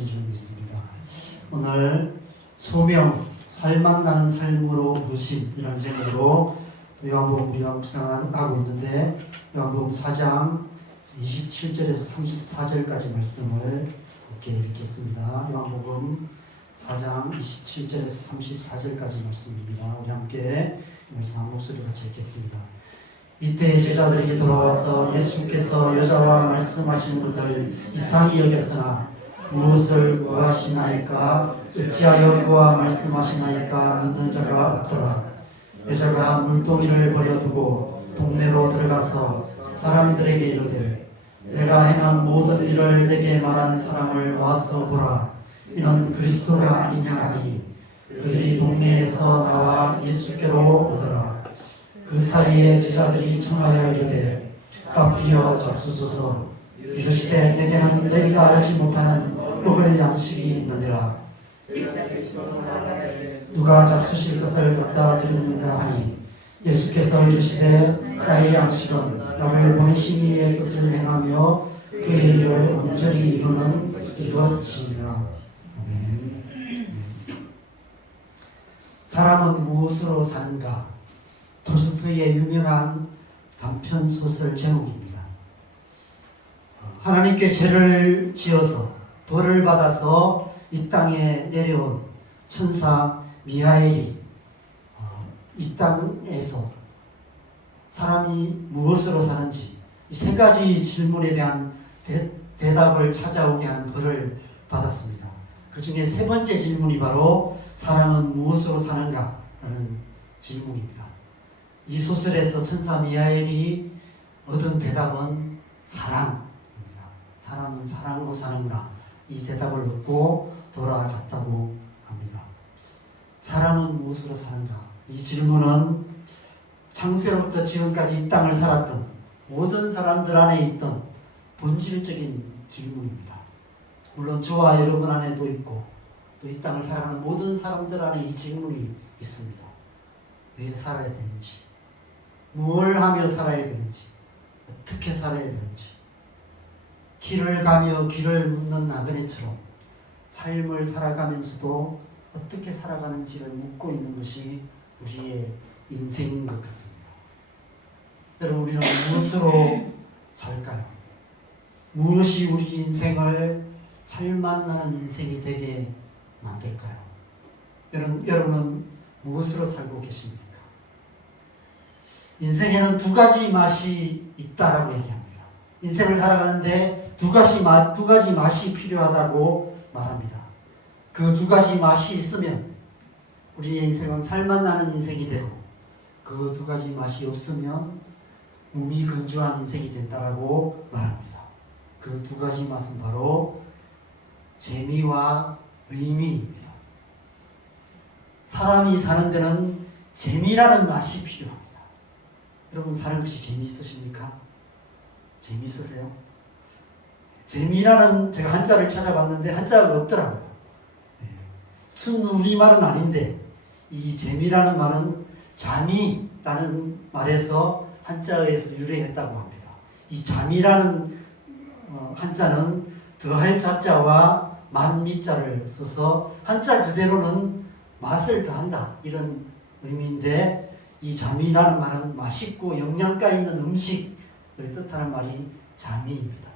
하실 줄 믿습니다. 오늘 소명, 살맛 나는 삶으로 부르심 이런 제목으로 요한복음 우리가 묵상하고 있는데 요한복음 4장 27절에서 34절까지 말씀을 함께 읽겠습니다. 요한복음 4장 27절에서 34절까지 말씀입니다. 우리 함께 말씀 한 목소리로 같이 읽겠습니다. 이때 제자들이 돌아와서 예수께서 여자와 말씀하신 것을 이상히 여겼으나 무엇을 구하시나이까 어찌하여 그와 말씀하시나이까 묻는 자가 없더라. 여자가 물동이를 버려두고 동네로 들어가서 사람들에게 이르되 내가 행한 모든 일을 내게 말한 사람을 와서 보라. 이는 그리스도가 아니냐 하니 그들이 동네에서 나와 예수께로 오더라. 그 사이에 제자들이 청하여 이르되 밥비어 잡수소서. 이르시되 내게는 너희가 알지 못하는 먹을 양식이 있느니라. 누가 잡수실 것을 갖다 드렸는가 하니 예수께서 이르시되 나의 양식은 나를 보내신 이의 뜻을 행하며 그의 일을 온전히 이루는 이것이니라. 아멘. 사람은 무엇으로 사는가? 톨스토이의 유명한 단편소설 제목입니다. 하나님께 죄를 지어서 벌을 받아서 이 땅에 내려온 천사 미하엘이 이 땅에서 사람이 무엇으로 사는지 이 세 가지 질문에 대한 대답을 찾아오게 하는 벌을 받았습니다. 그 중에 세 번째 질문이 바로 사람은 무엇으로 사는가라는 질문입니다. 이 소설에서 천사 미하엘이 얻은 대답은 사랑입니다. 사람은 사랑으로 사는구나. 이 대답을 얻고 돌아갔다고 합니다. 사람은 무엇으로 사는가? 이 질문은 창세로부터 지금까지 이 땅을 살았던 모든 사람들 안에 있던 본질적인 질문입니다. 물론 저와 여러분 안에도 있고 또 이 땅을 살아가는 모든 사람들 안에 이 질문이 있습니다. 왜 살아야 되는지, 뭘 하며 살아야 되는지, 어떻게 살아야 되는지, 길을 가며 길을 묻는 나그네처럼 삶을 살아가면서도 어떻게 살아가는지를 묻고 있는 것이 우리의 인생인 것 같습니다. 여러분, 우리는 무엇으로 살까요? 무엇이 우리 인생을 살맛 나는 인생이 되게 만들까요? 여러분은 무엇으로 살고 계십니까? 인생에는 두 가지 맛이 있다라고 얘기합니다. 인생을 살아가는데 두 가지 맛이 필요하다고 말합니다. 그 두 가지 맛이 있으면 우리의 인생은 살맛 나는 인생이 되고 그 두 가지 맛이 없으면 무미건조한 인생이 된다라고 말합니다. 그 두 가지 맛은 바로 재미와 의미입니다. 사람이 사는 데는 재미라는 맛이 필요합니다. 여러분, 사는 것이 재미있으십니까? 재미있으세요? 재미라는 제가 한자를 찾아봤는데 한자가 없더라고요. 순 우리말은 아닌데 이 재미라는 말은 잠이라는 말에서 한자에서 유래했다고 합니다. 이 잠이라는 한자는 더할 자자와 만미자를 써서 한자 그대로는 맛을 더한다 이런 의미인데 이 잠이라는 말은 맛있고 영양가 있는 음식을 뜻하는 말이 잠이입니다.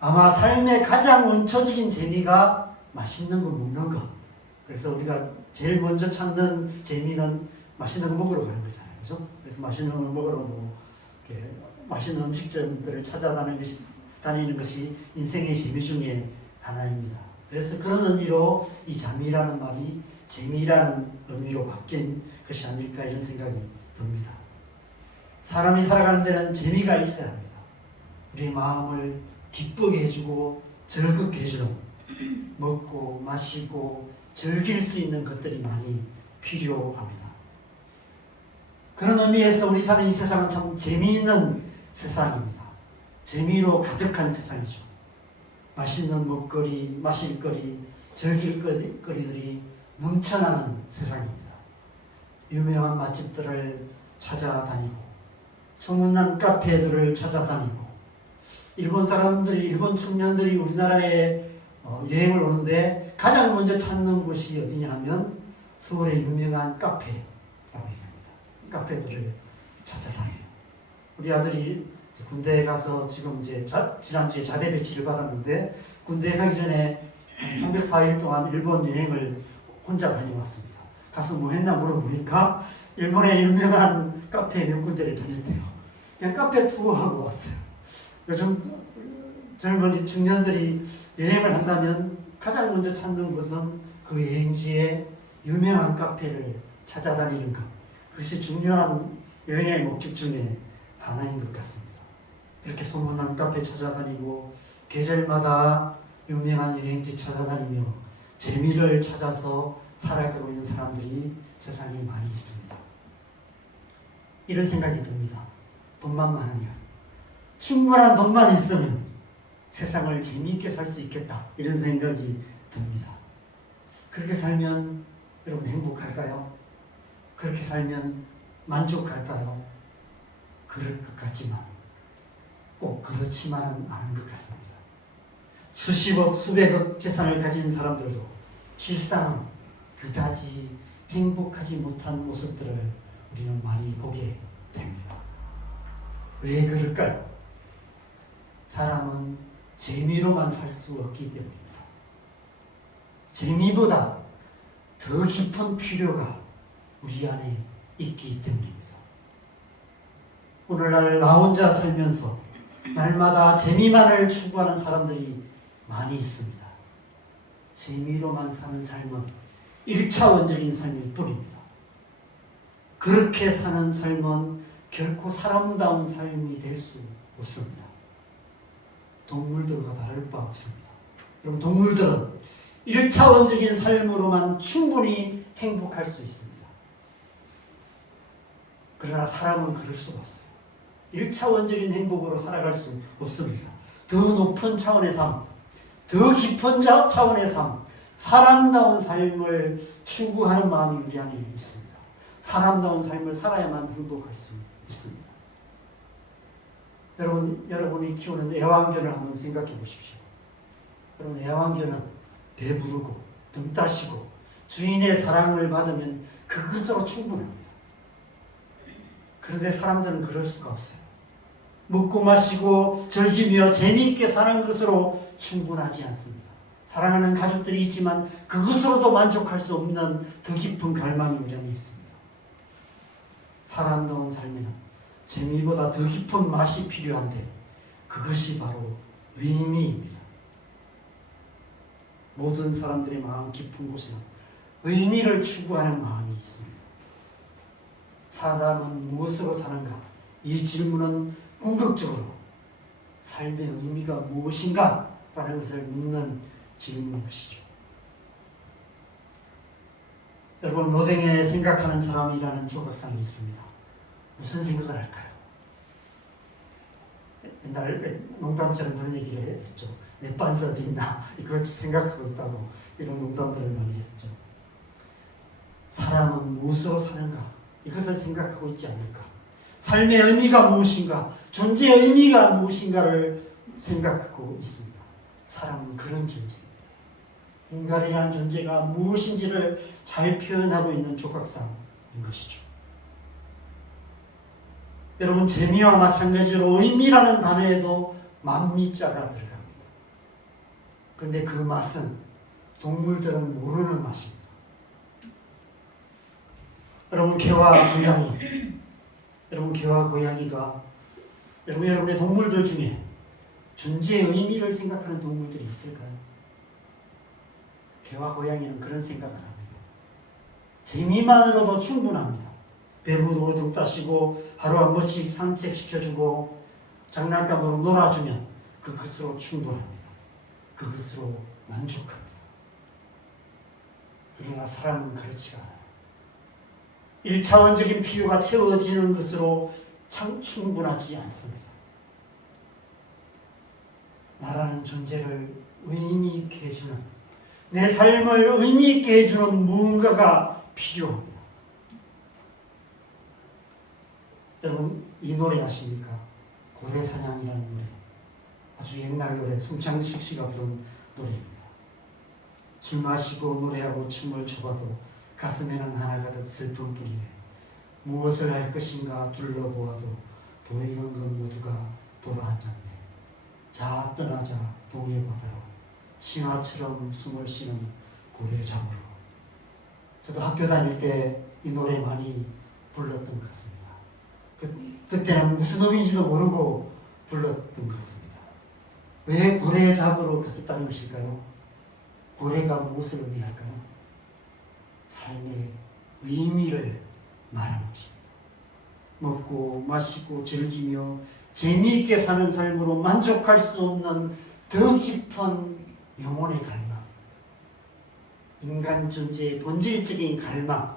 아마 삶의 가장 원초적인 재미가 맛있는 거 먹는 것. 그래서 우리가 제일 먼저 찾는 재미는 맛있는 거 먹으러 가는 거잖아요. 그죠? 그래서 맛있는 걸 먹으러 이렇게 맛있는 음식점들을 찾아다니는 것이 인생의 재미 중에 하나입니다. 그래서 그런 의미로 이 잠이라는 말이 재미라는 의미로 바뀐 것이 아닐까 이런 생각이 듭니다. 사람이 살아가는 데는 재미가 있어야 합니다. 우리 마음을 기쁘게 해주고 즐겁게 해주는 먹고 마시고 즐길 수 있는 것들이 많이 필요합니다. 그런 의미에서 우리 사는 이 세상은 참 재미있는 세상입니다. 재미로 가득한 세상이죠. 맛있는 먹거리, 마실거리, 즐길거리들이 넘쳐나는 세상입니다. 유명한 맛집들을 찾아다니고 소문난 카페들을 찾아다니고 일본 청년들이 우리나라에 여행을 오는데 가장 먼저 찾는 곳이 어디냐 하면 서울의 유명한 카페라고 얘기합니다. 카페들을 찾아다녀요. 우리 아들이 군대에 가서 지금 이제 지난주에 자대 배치를 받았는데 군대에 가기 전에 한 304일 동안 일본 여행을 혼자 다녀왔습니다. 가서 뭐 했나 물어보니까 일본의 유명한 카페 몇 군데를 다녔대요. 그냥 카페 투어하고 왔어요. 요즘 젊은이 청년들이 여행을 한다면 가장 먼저 찾는 것은 그 여행지의 유명한 카페를 찾아다니는 것. 그것이 중요한 여행의 목적 중에 하나인 것 같습니다. 그렇게 소문난 카페 찾아다니고 계절마다 유명한 여행지 찾아다니며 재미를 찾아서 살아가고 있는 사람들이 세상에 많이 있습니다. 이런 생각이 듭니다. 돈만 많으면, 충분한 돈만 있으면 세상을 재미있게 살 수 있겠다, 이런 생각이 듭니다. 그렇게 살면 여러분 행복할까요? 그렇게 살면 만족할까요? 그럴 것 같지만 꼭 그렇지만은 않은 것 같습니다. 수십억, 수백억 재산을 가진 사람들도 실상은 그다지 행복하지 못한 모습들을 우리는 많이 보게 됩니다. 왜 그럴까요? 사람은 재미로만 살 수 없기 때문입니다. 재미보다 더 깊은 필요가 우리 안에 있기 때문입니다. 오늘날 나 혼자 살면서 날마다 재미만을 추구하는 사람들이 많이 있습니다. 재미로만 사는 삶은 1차원적인 삶일 뿐입니다. 그렇게 사는 삶은 결코 사람다운 삶이 될 수 없습니다. 동물들과 다를 바 없습니다. 여러분, 동물들은 1차원적인 삶으로만 충분히 행복할 수 있습니다. 그러나 사람은 그럴 수가 없어요. 1차원적인 행복으로 살아갈 수 없습니다. 더 높은 차원의 삶, 더 깊은 차원의 삶, 사람다운 삶을 추구하는 마음이 우리 안에 있습니다. 사람다운 삶을 살아야만 행복할 수 있습니다. 여러분이 키우는 애완견을 한번 생각해 보십시오. 여러분, 애완견은 배부르고 등 따시고 주인의 사랑을 받으면 그것으로 충분합니다. 그런데 사람들은 그럴 수가 없어요. 먹고 마시고 즐기며 재미있게 사는 것으로 충분하지 않습니다. 사랑하는 가족들이 있지만 그것으로도 만족할 수 없는 더 깊은 갈망이 우리 안에 있습니다. 사람다운 삶에는 재미보다 더 깊은 맛이 필요한데 그것이 바로 의미입니다. 모든 사람들의 마음 깊은 곳에는 의미를 추구하는 마음이 있습니다. 사람은 무엇으로 사는가? 이 질문은 궁극적으로 삶의 의미가 무엇인가? 라는 것을 묻는 질문인 것이죠. 여러분, 노댕에 생각하는 사람이라는 조각상이 있습니다. 무슨 생각을 할까요? 옛날 농담처럼 그런 얘기를 했죠. 내 빤스 어디 있나? 이거 생각하고 있다고 이런 농담들을 많이 했죠. 사람은 무엇으로 사는가? 이것을 생각하고 있지 않을까? 삶의 의미가 무엇인가? 존재의 의미가 무엇인가를 생각하고 있습니다. 사람은 그런 존재입니다. 인간이라는 존재가 무엇인지를 잘 표현하고 있는 조각상인 것이죠. 여러분, 재미와 마찬가지로 의미라는 단어에도 만미자가 들어갑니다. 그런데 그 맛은 동물들은 모르는 맛입니다. 여러분, 개와 고양이가 여러분의 동물들 중에 존재의 의미를 생각하는 동물들이 있을까요? 개와 고양이는 그런 생각 안 합니다. 재미만으로도 충분합니다. 배부르고 등 따시고 하루 한 번씩 산책시켜주고 장난감으로 놀아주면 그것으로 충분합니다. 그것으로 만족합니다. 그러나 사람은 그렇지가 않아요. 1차원적인 필요가 채워지는 것으로 참 충분하지 않습니다. 나라는 존재를 의미 있게 해주는, 내 삶을 의미 있게 해주는 무언가가 필요합니다. 여러분, 이 노래 아십니까? 고래사냥이라는 노래. 아주 옛날 노래, 송창식 씨가 부른 노래입니다. 술 마시고 노래하고 춤을 춰봐도 가슴에는 하나가득 슬픔뿐이네. 무엇을 할 것인가 둘러보아도 보이는 건 모두가 돌아앉았네. 자 떠나자 동해 바다로 신화처럼 숨을 쉬는 고래잡으로. 저도 학교 다닐 때 이 노래 많이 불렀던 것 같습니다. 그때는 무슨 의미인지도 모르고 불렀던 것 같습니다. 왜 고래잡으로 가겠다는 것일까요? 고래가 무엇을 의미할까요? 삶의 의미를 말하는 것입니다. 먹고 마시고 즐기며 재미있게 사는 삶으로 만족할 수 없는 더 깊은 영혼의 갈망, 인간 존재의 본질적인 갈망,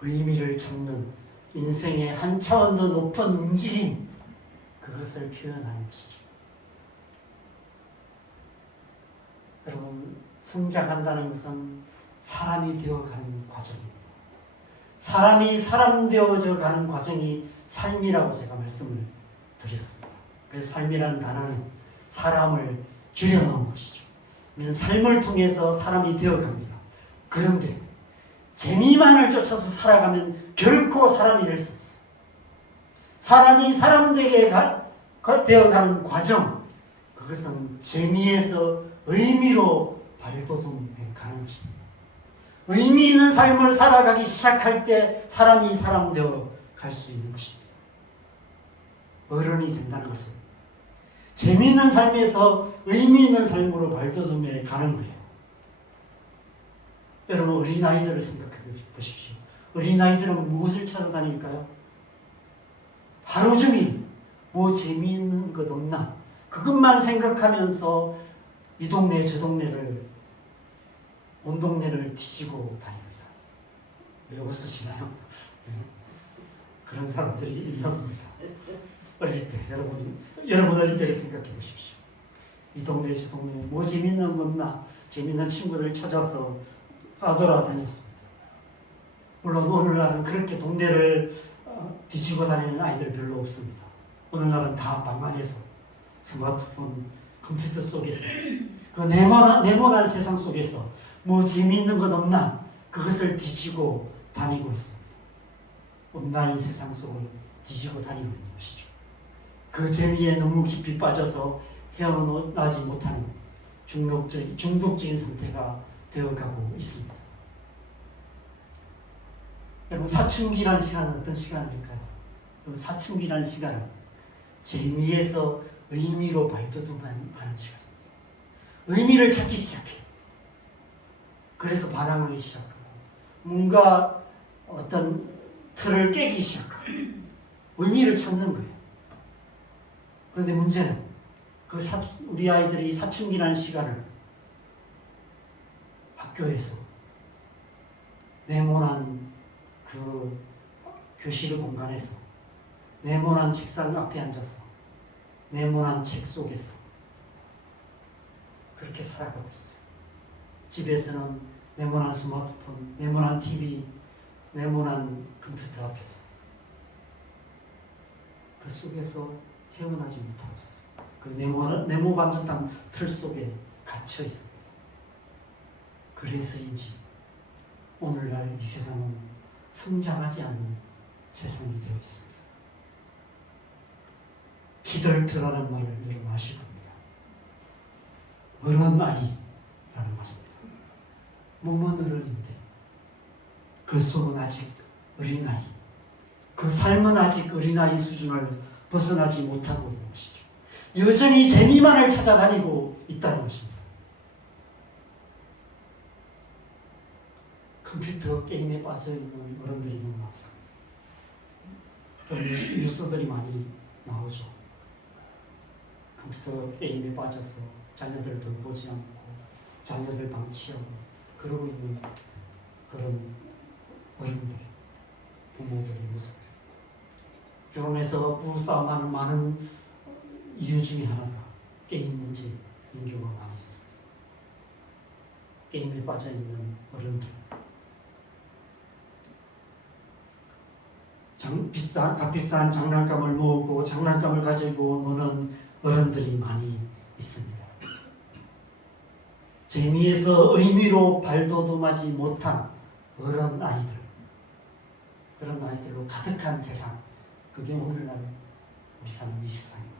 의미를 찾는 인생의 한 차원 더 높은 움직임, 그것을 표현하는 것이죠. 여러분, 성장한다는 것은 사람이 되어가는 과정입니다. 사람이 사람 되어져 가는 과정이 삶이라고 제가 말씀을 드렸습니다. 그래서 삶이라는 단어는 사람을 줄여놓은 것이죠. 우리는 삶을 통해서 사람이 되어갑니다. 그런데 재미만을 쫓아서 살아가면 결코 사람이 될 수 없어요. 사람이 사람되게 되어가는 과정, 그것은 재미에서 의미로 발돋움해 가는 것입니다. 의미 있는 삶을 살아가기 시작할 때 사람이 사람 되어 갈 수 있는 것입니다. 어른이 된다는 것은 재미있는 삶에서 의미 있는 삶으로 발돋움해 가는 거예요. 여러분, 어린아이들을 생각해 보십시오. 어린아이들은 무엇을 찾아다닐까요? 하루 종일 뭐 재미있는 것 없나? 그것만 생각하면서 이 동네 저 동네를, 온 동네를 뒤지고 다닙니다. 왜 웃으시나요? 그런 사람들이 있나 봅니다. 어릴 때, 여러분 어릴 때를 생각해 보십시오. 이 동네 저 동네 뭐 재밌는 거 없나? 재밌는 친구들 찾아서 싸돌아다녔습니다. 물론 오늘날은 그렇게 동네를 뒤지고 다니는 아이들 별로 없습니다. 오늘날은 다 방만해서 스마트폰, 컴퓨터 속에서 그 네모난 세상 속에서 뭐 재미있는 것 없나? 그것을 뒤지고 다니고 있습니다. 온라인 세상 속을 뒤지고 다니고 있는 것이죠. 그 재미에 너무 깊이 빠져서 헤어나지 못하는 중독적인 상태가 되어가고 있습니다. 여러분, 사춘기라는 시간은 어떤 시간일까요? 여러분, 사춘기라는 시간은 재미에서 의미로 발돋움하는 시간입니다. 의미를 찾기 시작해요. 그래서 반항하기 시작하고 뭔가 어떤 틀을 깨기 시작하고 의미를 찾는 거예요. 그런데 문제는 우리 아이들이 사춘기라는 시간을 학교에서 네모난 그 교실 공간에서 네모난 책상 앞에 앉아서 네모난 책 속에서 그렇게 살아가고 있어요. 집에서는 네모난 스마트폰, 네모난 TV, 네모난 컴퓨터 앞에서 그 속에서 헤어나지 못하고 있어요. 그 네모 반듯한 틀 속에 갇혀 있습니다. 그래서인지 오늘날 이 세상은 성장하지 않는 세상이 되어 있습니다. 키덜트라는 말을 여러분 아실 겁니다. 어른아이라는 말입니다. 몸은 어른인데 그 속은 아직 어린아이, 그 삶은 아직 어린아이 수준을 벗어나지 못하고 있는 것이죠. 여전히 재미만을 찾아다니고 있다는 것입니다. 컴퓨터 게임에 빠져있는 어른들이 너무 많습니다. 뉴스들이 많이 나오죠. 컴퓨터 게임에 빠져서 자녀들을 돌보지 않고 자녀들 방치하고 그러고 있는 그런 어른들, 부모들의 모습. 결혼해서 부부싸움하는 많은 이유 중에 하나가 게임 문제인 경우가 많이 있습니다. 게임에 빠져있는 어른들, 값비싼 장난감을 모으고 장난감을 가지고 노는 어른들이 많이 있습니다. 재미에서 의미로 발돋움하지 못한 어른 아이들, 그런 아이들로 가득한 세상, 그게 오늘날 우리 사는 이 세상입니다.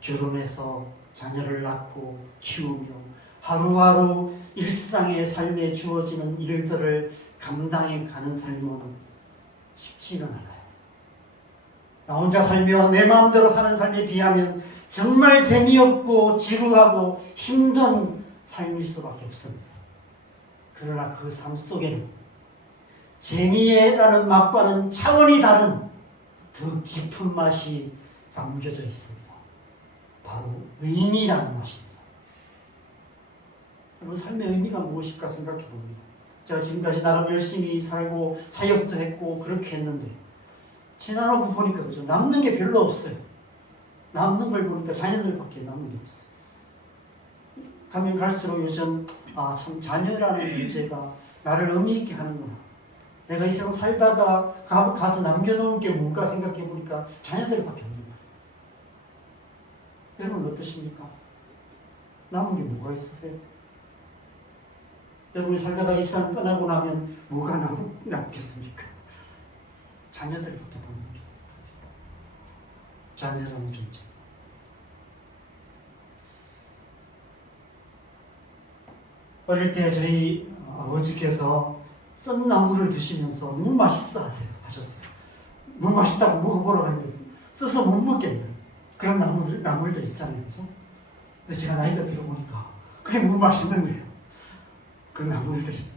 결혼해서 자녀를 낳고 키우며 하루하루 일상의 삶에 주어지는 일들을 감당해 가는 삶은 쉽지는 않아요. 나 혼자 살며 내 마음대로 사는 삶에 비하면 정말 재미없고 지루하고 힘든 삶일 수밖에 없습니다. 그러나 그 삶 속에는 재미라는 맛과는 차원이 다른 더 깊은 맛이 담겨져 있습니다. 바로 의미라는 맛입니다. 여러분, 삶의 의미가 무엇일까 생각해 봅니다. 제가 지금까지 나름 열심히 살고 사역도 했고 그렇게 했는데 지나고 보니까 그죠? 남는 게 별로 없어요. 남는 걸 보니까 자녀들밖에 남는 게 없어요. 가면 갈수록 요즘 참 자녀라는 존재가 나를 의미 있게 하는구나. 내가 이 세상 살다가 가서 남겨놓은 게 뭔가 생각해 보니까 자녀들밖에 없는 거예요. 여러분 어떠십니까? 남은 게 뭐가 있으세요? 여러분이 살다가 이 세상 떠나고 나면 뭐가 남겠습니까? 자녀들밖에 없는 게 자녀라는 존재. 어릴 때 저희 아버지께서 썬 나물을 드시면서 너무 맛있어 하셨어요. 너무 맛있다고 먹어보라고 했는데 써서 못 먹겠는 그런 나물들 있잖아요. 그죠? 근데 제가 나이가 들어보니까 그게 너무 맛있는 거예요. 그 나물들이.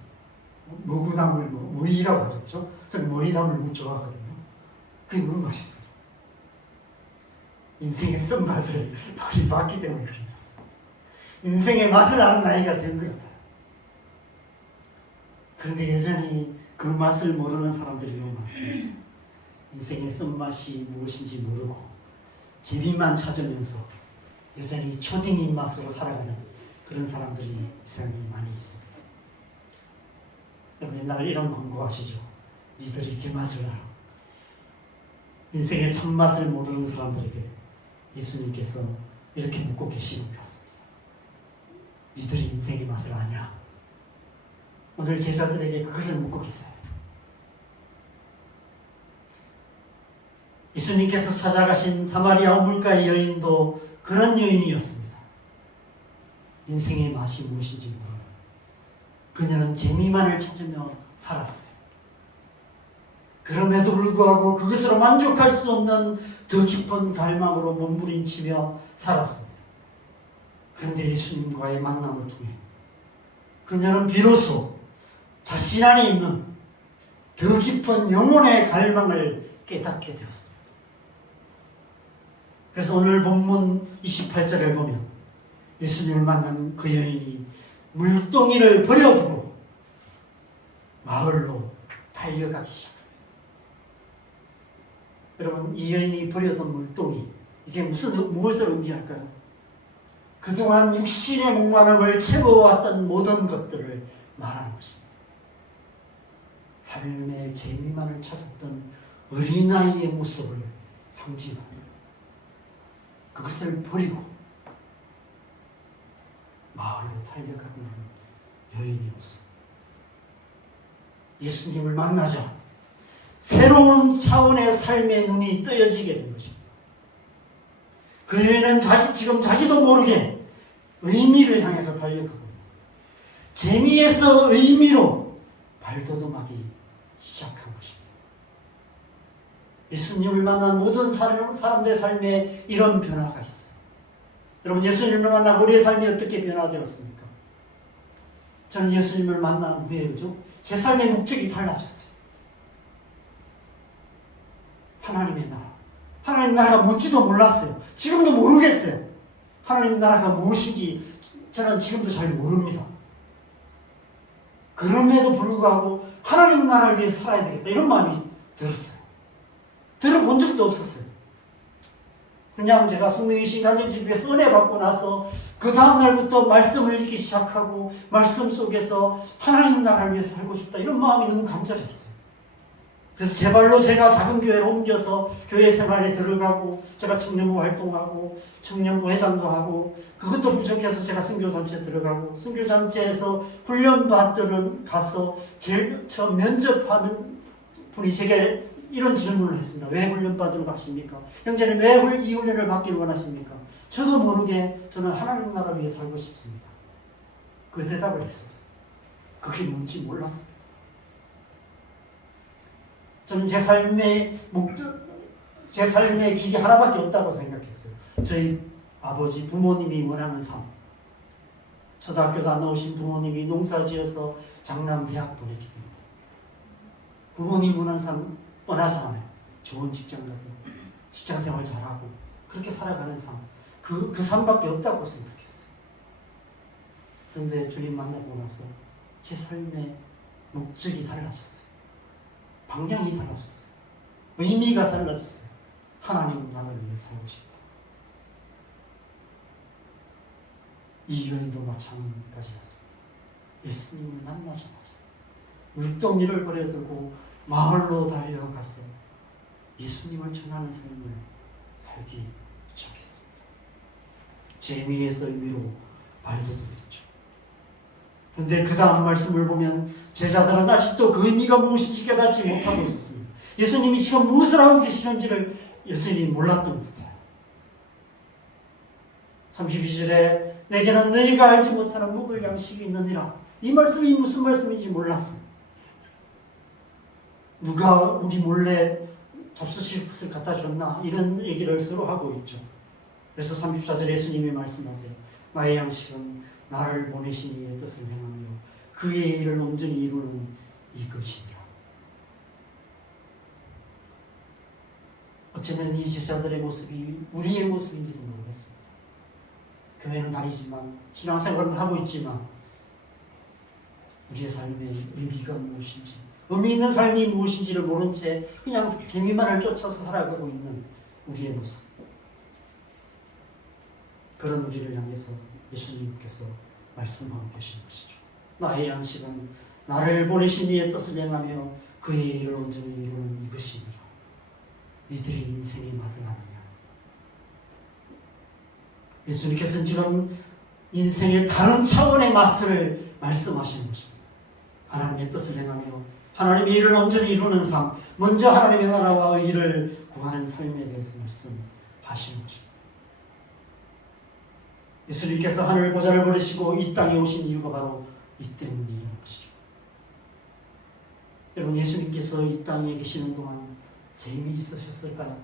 모구나물, 모이라고 하죠. 그죠? 저는 모이나물 너무 좋아하거든요. 그게 너무 맛있어요. 인생의 쓴맛을 많이 봤기 때문에 그런 것 같습니다. 인생의 맛을 아는 나이가 된 것 같아요. 그런데 여전히 그 맛을 모르는 사람들이 너무 많습니다. 인생의 쓴맛이 무엇인지 모르고 재미만 찾으면서 여전히 초딩 입맛으로 살아가는 그런 사람들이 이 세상에 많이 있습니다. 여러분 옛날에 이런 광고 아시죠? 니들이 그 맛을 알아. 인생의 참맛을 모르는 사람들에게 예수님께서 이렇게 묻고 계시는 것 같습니다. 니들이 인생의 맛을 아냐? 오늘 제자들에게 그것을 묻고 계세요. 예수님께서 찾아가신 사마리아 우물가의 여인도 그런 여인이었습니다. 인생의 맛이 무엇인지 모르는. 그녀는 재미만을 찾으며 살았어요. 그럼에도 불구하고 그것으로 만족할 수 없는 더 깊은 갈망으로 몸부림치며 살았습니다. 그런데 예수님과의 만남을 통해 그녀는 비로소 자신 안에 있는 더 깊은 영혼의 갈망을 깨닫게 되었습니다. 그래서 오늘 본문 28절을 보면 예수님을 만난 그 여인이 물동이를 버려두고 마을로 달려가기 시작합니다. 여러분, 이 여인이 버려둔 물동이 이게 무엇을 의미할까요? 그동안 육신의 목마름을 채워왔던 모든 것들을 말하는 것입니다. 삶의 재미만을 찾았던 어린아이의 모습을 상징합니다. 그것을 버리고 마을로 달려가고 있는 여인의 모습. 예수님을 만나자 새로운 차원의 삶의 눈이 뜨여지게 된 것입니다. 그 여인은 지금 자기도 모르게 의미를 향해서 달려가고 재미에서 의미로 발돋움하기 시작한 것입니다. 예수님을 만난 모든 사람들의 삶에 이런 변화가 있어요. 여러분, 예수님을 만나고 우리의 삶이 어떻게 변화되었습니까? 저는 예수님을 만난 후에 그죠? 제 삶의 목적이 달라졌어요. 하나님의 나라. 하나님 나라가 뭔지도 몰랐어요. 지금도 모르겠어요. 하나님 나라가 무엇인지 저는 지금도 잘 모릅니다. 그럼에도 불구하고 하나님 나라를 위해 살아야 되겠다 이런 마음이 들었어요. 들어본 적도 없었어요. 그냥 제가 성령이신 간증집에서 은혜 받고 나서 그 다음날부터 말씀을 읽기 시작하고 말씀 속에서 하나님 나라를 위해 살고 싶다 이런 마음이 너무 간절했어요. 그래서 제 발로 제가 작은 교회로 옮겨서 교회 생활에 들어가고 제가 청년부 활동하고 청년부 회장도 하고 그것도 부족해서 제가 선교단체 들어가고 선교단체에서 훈련받들은 가서 제일 처음 면접하는 분이 제게 이런 질문을 했습니다. 왜 훈련받으러 가십니까? 형제는 왜 이 훈련을 받기를 원하십니까? 저도 모르게 저는 하나님 나라 위해 살고 싶습니다. 그 대답을 했었어요. 그게 뭔지 몰랐어요. 저는 제 삶의 목적, 제 삶의 길이 하나밖에 없다고 생각했어요. 저희 아버지, 부모님이 원하는 삶. 초등학교도 안 나오신 부모님이 농사지어서 장남 대학 보냈기 때문에. 부모님 원하는 삶 뻔하잖아요. 좋은 직장 가서 직장 생활 잘하고 그렇게 살아가는 삶. 그 삶밖에 없다고 생각했어요. 그런데 주님 만나고 나서 제 삶의 목적이 달라졌어요. 방향이 달라졌어요. 의미가 달라졌어요. 하나님 나를 위해 살고 싶다. 이 여인도 마찬가지였습니다. 예수님을 만나자마자 물동이를 버려두고 마을로 달려가서 예수님을 전하는 삶을 살기 시작했습니다. 재미에서 의미로 발돋움했죠. 그런데 그 다음 말씀을 보면 제자들은 아직도 그 의미가 무엇인지 깨닫지 못하고 있었습니다. 예수님이 지금 무엇을 하고 계시는지를 여전히 몰랐던 것 같아요. 32절에 내게는 너희가 알지 못하는 먹을 양식이 있느니라. 이 말씀이 무슨 말씀인지 몰랐어요. 누가 우리 몰래 잡수실 갖다 줬나? 이런 얘기를 서로 하고 있죠. 그래서 34절에 예수님이 말씀하세요. 나의 양식은 나를 보내신 이의 뜻을 행하며 그의 일을 온전히 이루는 이것이니라. 어쩌면 이 제자들의 모습이 우리의 모습인지도 모르겠습니다. 교회는 다니지만 신앙생활은 하고 있지만 우리의 삶의 의미가 무엇인지, 의미 있는 삶이 무엇인지를 모른 채 그냥 재미만을 쫓아서 살아가고 있는 우리의 모습. 그런 우리를 향해서 예수님께서 말씀하고 계신 것이죠. 나의 양식은 나를 보내신 이의 뜻을 행하며 그의 일을 온전히 이루는 이것이니라. 니들이 인생의 맛을 아느냐. 예수님께서는 지금 인생의 다른 차원의 맛을 말씀하시는 것입니다. 하나님의 뜻을 행하며 하나님의 일을 온전히 이루는 삶, 먼저 하나님의 나라와 의를 구하는 삶에 대해서 말씀하시는 것입니다. 예수님께서 하늘 보좌를 버리시고 이 땅에 오신 이유가 바로 이 때문이라는 것이죠. 여러분, 예수님께서 이 땅에 계시는 동안 재미있으셨을까요?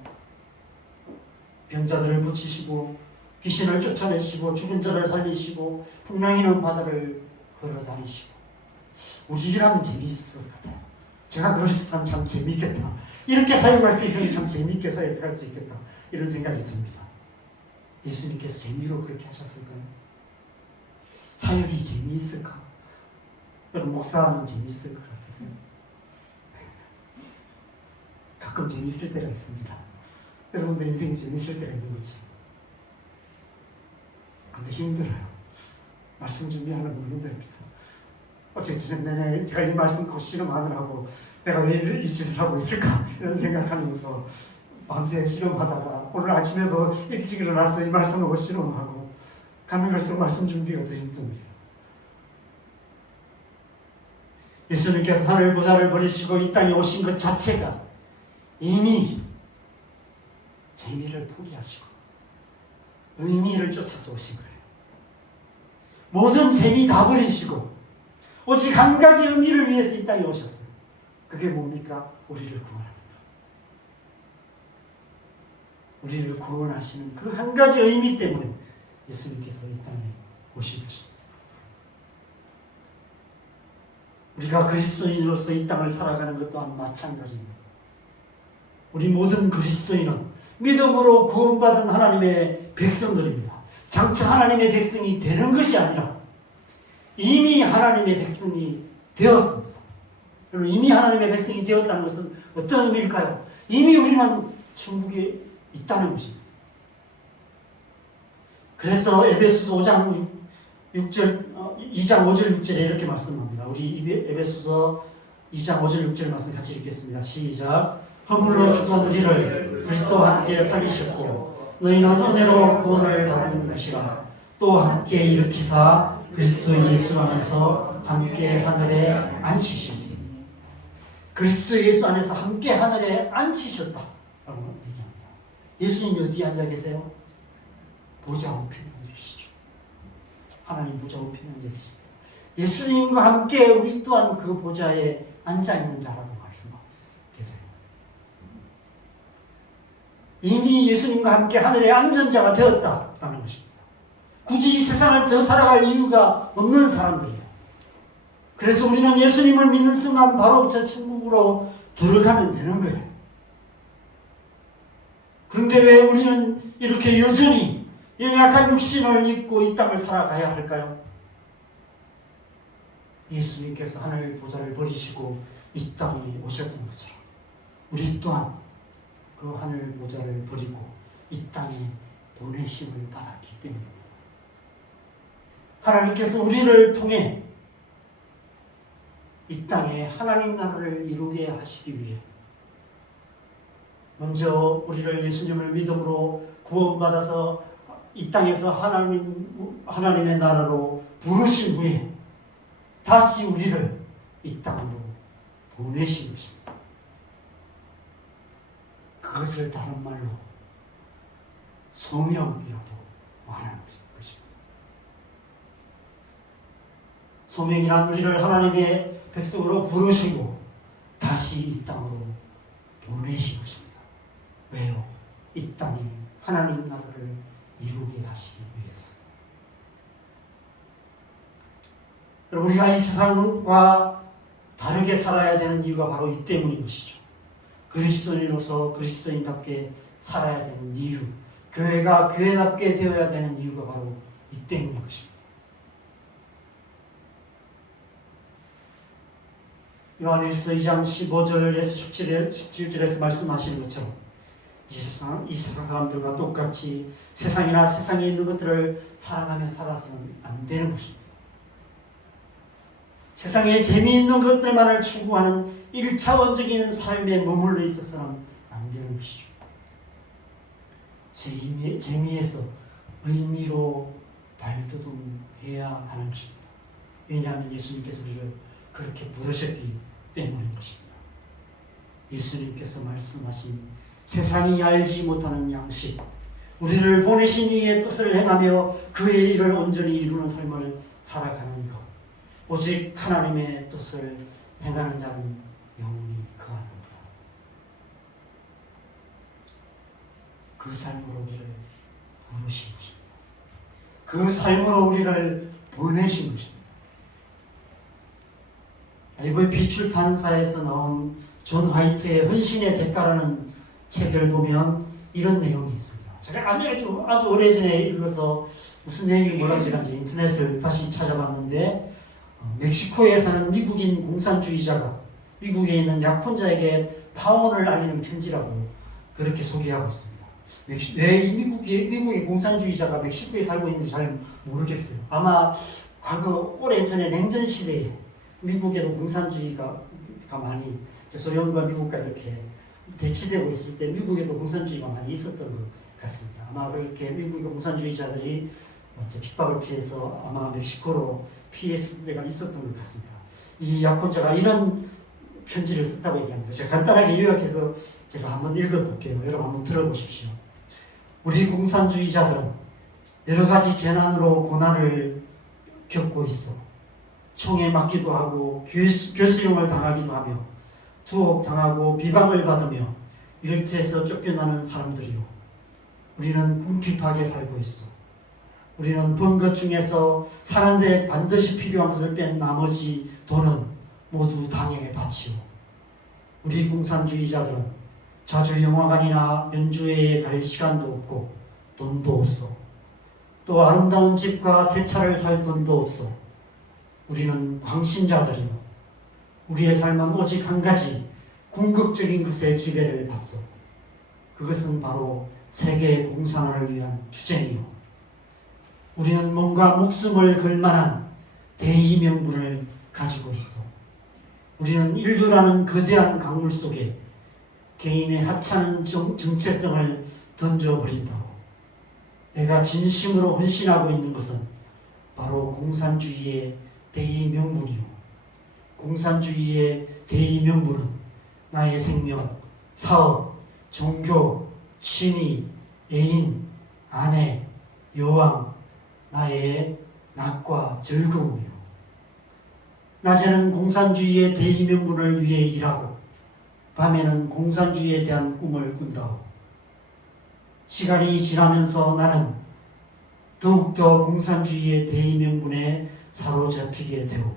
병자들을 고치시고 귀신을 쫓아내시고 죽은 자를 살리시고 풍랑이는 바다를 걸어다니시고 우리라면 재미있을 것 같아요. 제가 그리스도라면 참 재미있겠다. 이렇게 사역할 수 있으면 참 재미있게 사역할 수 있겠다. 이런 생각이 듭니다. 예수님께서 재미로 그렇게 하셨을까요? 사역이 재미있을까? 여러분, 목사하면 재미있을 것 같으세요? 가끔 재미있을 때가 있습니다. 여러분들 인생이 재미있을 때가 있는 거지. 근데 힘들어요. 말씀 준비하는 건 힘듭니다. 어째 지금 내내 제가 이 말씀 꼭 실험하느라고 내가 왜 이 짓을 하고 있을까? 이런 생각하면서 밤새 실험하다가 오늘 아침에도 일찍 일어나서 이 말씀을 실험하고 가면 갈수록 말씀 준비가 더 힘듭니다. 예수님께서 하늘 보좌를 버리시고 이 땅에 오신 것 자체가 이미 재미를 포기하시고 의미를 쫓아서 오신 거예요. 모든 재미 다 버리시고 오직 한 가지 의미를 위해서 이 땅에 오셨어요. 그게 뭡니까? 우리를 구원합니다. 우리를 구원하시는 그 한 가지 의미 때문에 예수님께서 이 땅에 오신 것입니다. 우리가 그리스도인으로서 이 땅을 살아가는 것 또한 마찬가지입니다. 우리 모든 그리스도인은 믿음으로 구원받은 하나님의 백성들입니다. 장차 하나님의 백성이 되는 것이 아니라 이미 하나님의 백성이 되었습니다. 여러분, 이미 하나님의 백성이 되었다는 것은 어떤 의미일까요? 이미 우리는 천국에 있다는 것입니다. 그래서 에베소서 2장 5절 6절에 이렇게 말씀합니다. 우리 에베소서 2장 5절 6절 말씀 같이 읽겠습니다. 시작. 허물로 죽은 우리를 그리스도와 함께 살리셨고 너희는 은혜로 구원을 받은 것이라. 또 함께 일으키사 그리스도 예수 안에서 함께 하늘에 앉히시니. 그리스도 예수 안에서 함께 하늘에 앉히셨다 라고 얘기합니다. 예수님이 어디에 앉아 계세요? 보좌 우편에 앉아 계시죠. 하나님 보좌 우편에 앉아 계십니다. 예수님과 함께 우리 또한 그 보좌에 앉아 있는 자라고 말씀하고 계세요. 이미 예수님과 함께 하늘에 앉은 자가 되었다라는 것입니다. 굳이 이 세상을 더 살아갈 이유가 없는 사람들이에요. 그래서 우리는 예수님을 믿는 순간 바로 저 천국으로 들어가면 되는 거예요. 그런데 왜 우리는 이렇게 여전히 연약한 육신을 입고 이 땅을 살아가야 할까요? 예수님께서 하늘 보좌를 버리시고 이 땅에 오셨던 것처럼 우리 또한 그 하늘 보좌를 버리고 이 땅에 보내심을 받았기 때문입니다. 하나님께서 우리를 통해 이 땅에 하나님 나라를 이루게 하시기 위해 먼저 우리를 예수님을 믿음으로 구원받아서 이 땅에서 하나님의 나라로 부르신 후에 다시 우리를 이 땅으로 보내신 것입니다. 그것을 다른 말로 소명이라고 말하는 것입니다. 소명이란 우리를 하나님의 백성으로 부르시고 다시 이 땅으로 보내신 것입니다. 왜요? 이 땅에 하나님 나라를 이루게 하시기 위해서. 우리가 이 세상과 다르게 살아야 되는 이유가 바로 이 때문인 것이죠. 그리스도인으로서 그리스도인답게 살아야 되는 이유, 교회가 교회답게 되어야 되는 이유가 바로 이 때문인 것입니다. 요한일서 2장 15절에서 17절에서 말씀하시는 것처럼 이 세상 사람들과 똑같이 세상이나 세상에 있는 것들을 사랑하며 살아서는 안 되는 것입니다. 세상에 재미있는 것들만을 추구하는 1차원적인 삶에 머물러 있어서는 안 되는 것이죠. 재미에서 의미로 발돋움해야 하는 것입니다. 왜냐하면 예수님께서 우리를 그렇게 부르셨기 때문인 것입니다. 예수님께서 말씀하신 세상이 알지 못하는 양식, 우리를 보내신 이의 뜻을 행하며 그의 일을 온전히 이루는 삶을 살아가는 것, 오직 하나님의 뜻을 행하는 자는 영원히 거하느니라. 그 삶으로 우리를 부르신 것입니다. 그 삶으로 우리를 보내신 것입니다. AVP 출판사에서 나온 존 화이트의 헌신의 대가라는 책을 보면 이런 내용이 있습니다. 제가 아주 오래전에 읽어서 무슨 내용인지 몰라서 이제 인터넷을 다시 찾아봤는데 멕시코에 사는 미국인 공산주의자가 미국에 있는 약혼자에게 파혼을 알리는 편지라고 그렇게 소개하고 있습니다. 왜 이 미국의 공산주의자가 멕시코에 살고 있는지 잘 모르겠어요. 아마 과거 오래전에 냉전 시대에 미국에도 공산주의가 많이 소련과 미국과 이렇게 대치되고 있을 때 미국에도 공산주의가 많이 있었던 것 같습니다. 아마 그렇게 미국의 공산주의자들이 핍박을 피해서 아마 멕시코로 피했을 때가 있었던 것 같습니다. 이 약혼자가 이런 편지를 썼다고 얘기합니다. 제가 간단하게 요약해서 제가 한번 읽어볼게요. 여러분 한번 들어보십시오. 우리 공산주의자들은 여러 가지 재난으로 고난을 겪고 있어 총에 맞기도 하고 교수형을 당하기도 하며 투옥당하고 비방을 받으며 일터에서 쫓겨나는 사람들이요. 우리는 궁핍하게 살고 있어. 우리는 번 것 중에서 사는데 반드시 필요한 것을 뺀 나머지 돈은 모두 당에 바치오. 우리 공산주의자들은 자주 영화관이나 연주회에 갈 시간도 없고 돈도 없어. 또 아름다운 집과 새 차를 살 돈도 없어. 우리는 광신자들이요. 우리의 삶은 오직 한 가지 궁극적인 것에 지배를 받소. 그것은 바로 세계 공산화를 위한 투쟁이요. 우리는 뭔가 목숨을 걸 만한 대의 명분을 가지고 있어. 우리는 인류라는 거대한 강물 속에 개인의 하찮은 정체성을 던져버린다고. 내가 진심으로 헌신하고 있는 것은 바로 공산주의의 대의명분이요. 공산주의의 대의명분은 나의 생명, 사업, 종교, 취미, 애인, 아내, 여왕, 나의 낙과 즐거움이요. 낮에는 공산주의의 대의명분을 위해 일하고 밤에는 공산주의에 대한 꿈을 꾼다오. 시간이 지나면서 나는 더욱더 공산주의의 대의명분에 사로잡히게 되고,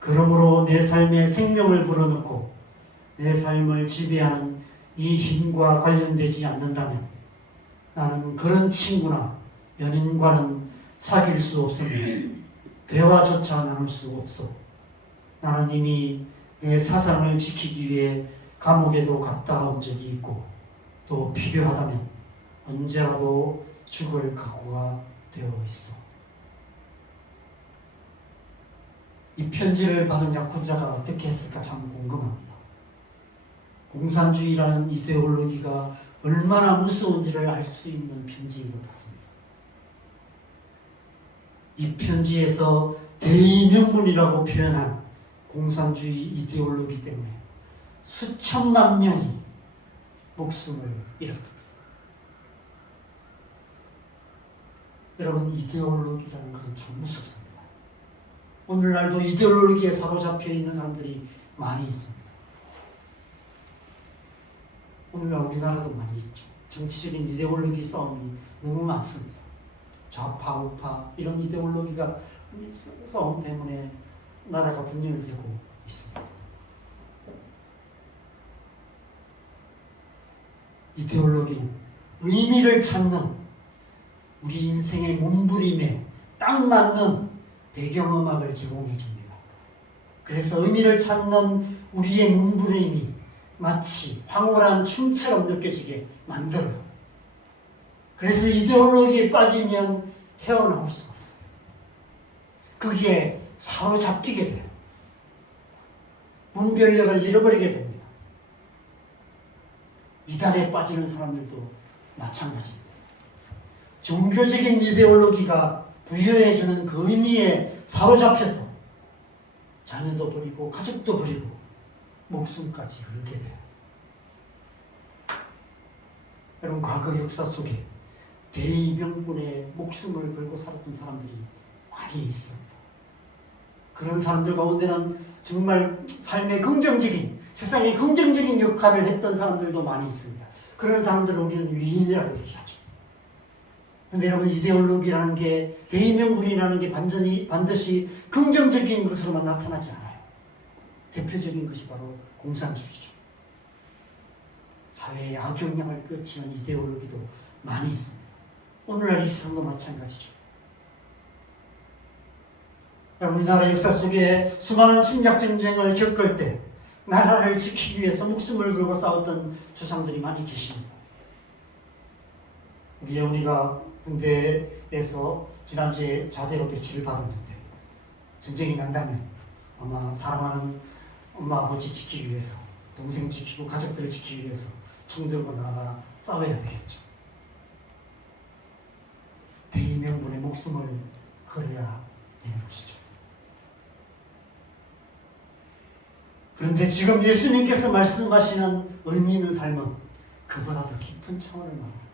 그러므로 내 삶에 생명을 불어넣고 내 삶을 지배하는 이 힘과 관련되지 않는다면 나는 그런 친구나 연인과는 사귈 수 없으며 대화조차 나눌 수 없어. 나는 이미 내 사상을 지키기 위해 감옥에도 갔다 온 적이 있고, 또 필요하다면 언제라도 죽을 각오가 되어 있어. 이 편지를 받은 약혼자가 어떻게 했을까 참 궁금합니다. 공산주의라는 이데올로기가 얼마나 무서운지를 알 수 있는 편지인 것 같습니다. 이 편지에서 대의명분이라고 표현한 공산주의 이데올로기 때문에 수천만 명이 목숨을 잃었습니다. 여러분, 이데올로기라는 것은 참 무섭습니다. 오늘날도 이데올로기에 사로잡혀 있는 사람들이 많이 있습니다. 오늘날 우리나라도 많이 있죠. 정치적인 이데올로기 싸움이 너무 많습니다. 좌파, 우파 이런 이데올로기가 싸움 때문에 나라가 분열되고 있습니다. 이데올로기는 의미를 찾는 우리 인생의 몸부림에 딱 맞는 배경음악을 제공해 줍니다. 그래서 의미를 찾는 우리의 몸부림이 마치 황홀한 춤처럼 느껴지게 만들어요. 그래서 이데올로기에 빠지면 헤어나올 수가 없어요. 거기에 사로잡히게 돼요. 분별력을 잃어버리게 됩니다. 이단에 빠지는 사람들도 마찬가지입니다. 종교적인 이데올로기가 부여해주는 그 의미에 사로잡혀서 자녀도 버리고 가족도 버리고 목숨까지 걸게 돼요. 여러분, 과거 역사 속에 대의명분에 목숨을 걸고 살았던 사람들이 많이 있습니다. 그런 사람들 가운데는 정말 삶의 긍정적인, 세상에 긍정적인 역할을 했던 사람들도 많이 있습니다. 그런 사람들을 우리는 위인이라고 얘기하죠. 그런데 여러분, 이데올로기라는 게, 대의명분이라는 게 반드시 긍정적인 것으로만 나타나지 않아요. 대표적인 것이 바로 공산주의죠. 사회에 악영향을 끼치는 이데올로기도 많이 있습니다. 오늘날 이 세상도 마찬가지죠. 우리나라 역사 속에 수많은 침략 전쟁을 겪을 때 나라를 지키기 위해서 목숨을 걸고 싸웠던 조상들이 많이 계십니다. 우리가 군대에서 지난주에 자대로 배치를 받았는데, 전쟁이 난다면 아마 사랑하는 엄마 아버지 지키기 위해서, 동생 지키고 가족들을 지키기 위해서 총 들고 나가 싸워야 되겠죠. 대의명분에 목숨을 걸어야 되는 것이죠. 그런데 지금 예수님께서 말씀하시는 의미 있는 삶은 그보다 더 깊은 차원을 말합니다.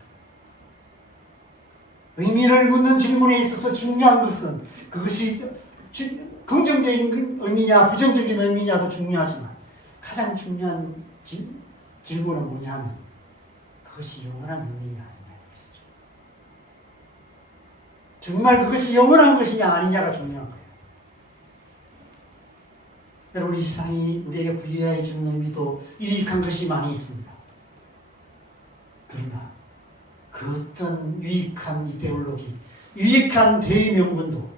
의미를 묻는 질문에 있어서 중요한 것은 그것이 긍정적인 의미냐 부정적인 의미냐도 중요하지만, 가장 중요한 질문은 뭐냐 하면 그것이 영원한 의미냐 아니냐는 것이죠. 정말 그것이 영원한 것이냐 아니냐가 중요한 거예요. 여러분, 이 세상이 우리에게 부여해 주는 의미도 유익한 것이 많이 있습니다. 그러나 그 어떤 유익한 이데올로기, 유익한 대의명분도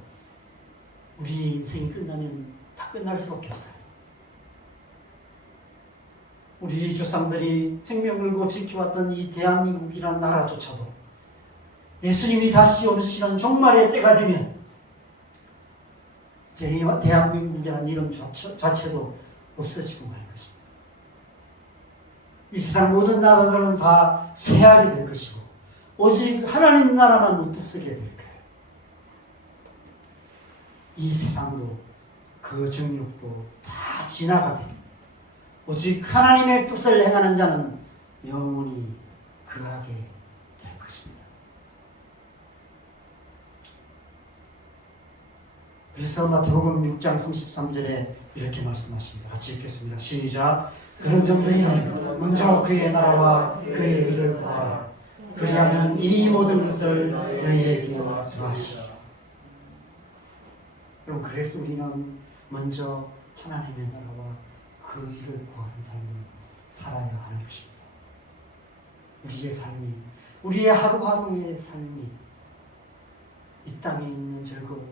우리 인생이 끝나면 다 끝날 수밖에 없어요. 우리 조상들이 생명 걸고 지켜왔던 이 대한민국이라는 나라조차도 예수님이 다시 오시는 종말의 때가 되면 대한민국이라는 이름 자체도 없어지고 말 것입니다. 이 세상 모든 나라들은 다 쇠하게 될 것이고 오직 하나님 나라만 우뚝 서게 될 거예요. 이 세상도 그 정욕도 다 진화가 됩니다. 오직 하나님의 뜻을 행하는 자는 영원히 거하게 될 것입니다. 그래서 마태복음 6장 33절에 이렇게 말씀하십니다. 같이 읽겠습니다. 시작. 그런 정도이는 먼저 그의 나라와 그의 의를 구하라. 그리하면 이 모든 것을 너희에게 더하시리라. 그럼 그래서 우리는 먼저 하나님의 나라와 그 일을 구하는 삶을 살아야 하는 것입니다. 우리의 삶이, 우리의 하루하루의 삶이 이 땅에 있는 즐거움,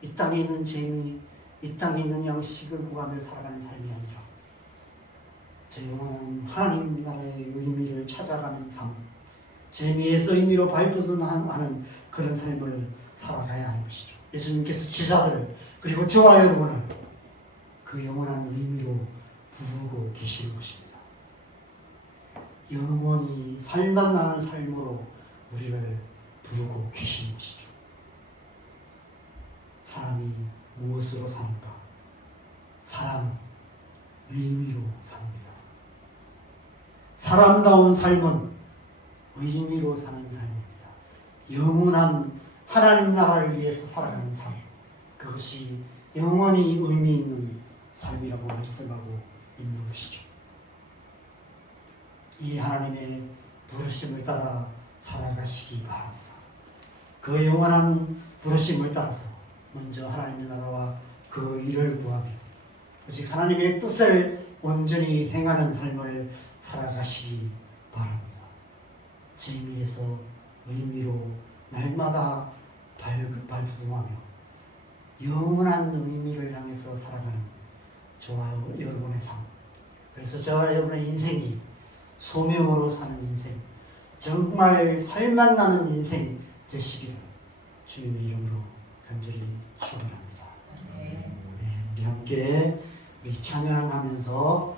이 땅에 있는 재미, 이 땅에 있는 양식을 구하며 살아가는 삶이 아니라 저 영원한 하나님 나라의 의미를 찾아가는 삶, 재미에서 의미로 발돋움하는 그런 삶을 살아가야 하는 것이죠. 예수님께서 제자들을 그리고 저와 여러분을 그 영원한 의미로 부르고 계시는 것입니다. 영원히 살만 나는 삶으로 우리를 부르고 계시는 것이죠. 사람이 무엇으로 사는가? 사람은 의미로 삽니다. 사람다운 삶은 의미로 사는 삶입니다. 영원한 하나님 나라를 위해서 살아가는 삶, 그것이 영원히 의미 있는 삶이라고 말씀하고 있는 것이죠. 이 하나님의 부르심을 따라 살아가시기 바랍니다. 그 영원한 부르심을 따라서 먼저 하나님의 나라와 그 일을 구하며 오직 하나님의 뜻을 온전히 행하는 삶을 살아가시기 바랍니다. 재미에서 의미로 날마다 발돋움하며 영원한 의미를 향해서 살아가는 저와 여러분의 삶, 그래서 저와 여러분의 인생이 소명으로 사는 인생, 정말 살만 나는 인생 되시기를 주님의 이름으로 간절히 축원합니다. 우리 함께 우리 찬양하면서